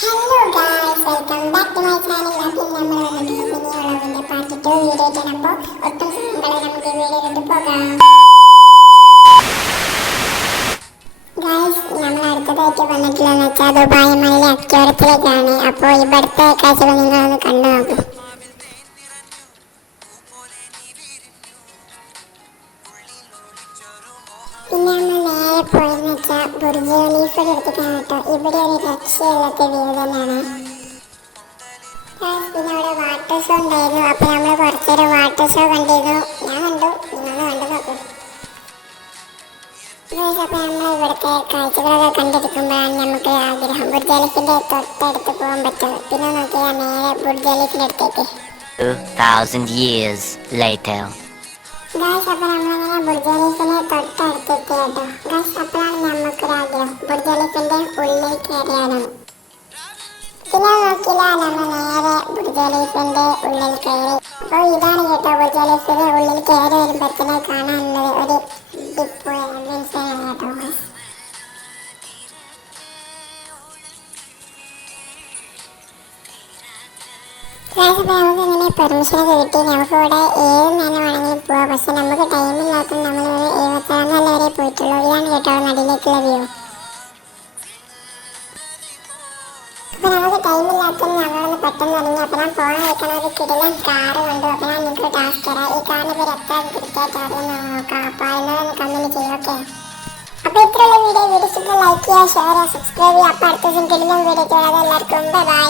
Hello guys, welcome back to my channel. അപ്പോൾ നമ്മൾ വന്നിട്ട് പിന്നെയുള്ളതിൻ്റെ പാർട്ട് 2 വീഡിയോ ആണ്. അപ്പോൾ ഒട്ടും സിമ്പിളായി നമുക്ക് വീഡിയോ കണ്ടു പോകാം. ഗായ്സ്, നമ്മൾ അടുത്തതായിട്ട് വന്നിട്ടുള്ളതെന്ന് വെച്ചാൽ ദുബായ് മലയിലെ അക്യോരത്തിലേക്കാണ്. അപ്പോൾ ഇവിടുത്തെ കാഴ്ചകൾ നിങ്ങളൊന്ന് കണ്ടു നോക്കും. പിന്നെ നമ്മൾ നേരെ പോയെന്ന് വെച്ചാൽ ബുർജ് ഖലീഫയുടെ അടുത്തേക്കാണ് കേട്ടോ. ഇവിടെ ഒരു രക്ഷയില്ലാത്ത വ്യൂ തന്നെയാണ്. പിന്നെ അവിടെ വാട്ടർ ഷോ ഉണ്ടായിരുന്നു. അപ്പോൾ നമ്മൾ കുറച്ചേരം വാട്ടർ ഷോ കണ്ടിരുന്നു. ഞാൻ കണ്ടു, നിങ്ങൾ കണ്ടു നോക്കും. അപ്പോൾ നമ്മൾ ഇവിടുത്തെ കാഴ്ചകളൊക്കെ കണ്ടിരിക്കുമ്പോഴാണ് നമുക്ക് ആഗ്രഹം ബുർജ് ഖലീഫിൻ്റെ തൊട്ടടുത്ത് പോകാൻ പറ്റും. പിന്നെ നോക്കിയാൽ നേരെ ബുർജ് ഖലീഫിൻ്റെ അടുത്തേക്ക് 2000 years later. ഗായ്സ്, അപ്പോൾ നമ്മളിങ്ങനെ ബുർജ് ഖലീഫിന് തൊട്ടടുത്തെത്തി കേട്ടോ. ഗായ്സ്, അപ്പോഴാണ് നമുക്കൊരാഗ്രഹം ബുർജ് ഖലീഫിൻ്റെ ഉള്ളിൽ കയറിയാലും. പിന്നെ നോക്കില്ല, നമ്മൾ നേരെ ബുർജ് ഖലീഫിൻ്റെ ഉള്ളിൽ കയറി. അപ്പോൾ ഇതാണ് കേട്ടോ ബുർജ് ഖലീഫിൻ്റെ ഉള്ളിൽ കയറി വരുമ്പോഴത്തേനെ കാണാനുള്ളത് ഒരു ഡിപ്പോ കേട്ടോ. അപ്പോൾ നമുക്ക് ഇങ്ങനെ പെർമിഷനൊക്കെ കിട്ടി. നമുക്കിവിടെ ഏത് നേരം വേണമെങ്കിലും പോവാം. പക്ഷെ നമുക്ക് ടൈമില്ലാത്ത നമ്മൾ 76 വരെ പോയിട്ടുള്ളൂ. ഇതാണ് കേട്ടോ നടിയിലേക്കുള്ള വ്യൂ. അപ്പോൾ നമുക്ക് ടൈമില്ലാത്ത നമ്മളൊന്ന് പെട്ടെന്ന് തുടങ്ങി. അപ്പോൾ ഞാൻ പോകാൻ വെക്കണ ഒരു കിടിലൻ കാറ് കണ്ടു. അപ്പോൾ ഞാൻ നിങ്ങൾക്ക് ടാസ്ക് തരാം. ഈ കാറിൻ്റെ പേര് എത്ര കൃത്യമായിട്ട് അറിയുന്ന നോക്കാം. അപ്പോൾ അതിനോടൊന്ന് കമൻറ്റ് ചെയ്യും. ഓക്കെ, അപ്പോൾ ഇത്രയുള്ള വീഡിയോ ഇഷ്ടപ്പെട്ട ലൈക്ക് ചെയ്യുക, ഷെയർ ചെയ്യുക, സബ്സ്ക്രൈബ് ചെയ്യുക. അപ്പോൾ അടുത്ത ദിവസം കിടിലൻ വീഡിയോ ചെയ്യാതെ എല്ലാവർക്കും ബൈ.